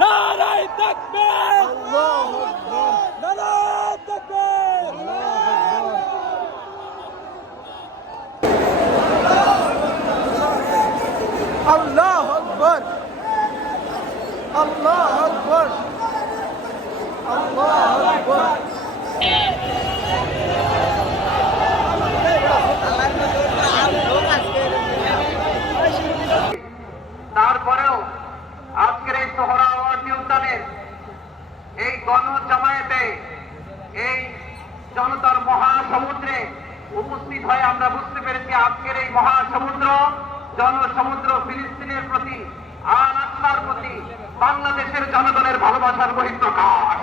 নারায়ে তাকবীর, আল্লাহু আকবার, নারায়ে তাকবীর, আল্লাহু আকবার, আল্লাহু আকবার, আল্লাহু আকবার। তারপরেও আজকের এই সোহরাওয়ার্দী উদ্যানের এই গণজামায়াতে এই জনতার মহাসমুদ্রে উপস্থিত হয়ে আমরা বুঝতে পেরেছি আজকের এই মহাসমুদ্র জনসমুদ্র ফিলিস্তিনের প্রতি আল আকসার প্রতি বাংলাদেশের জনগণের ভালোবাসার বহিঃপ্রকাশ।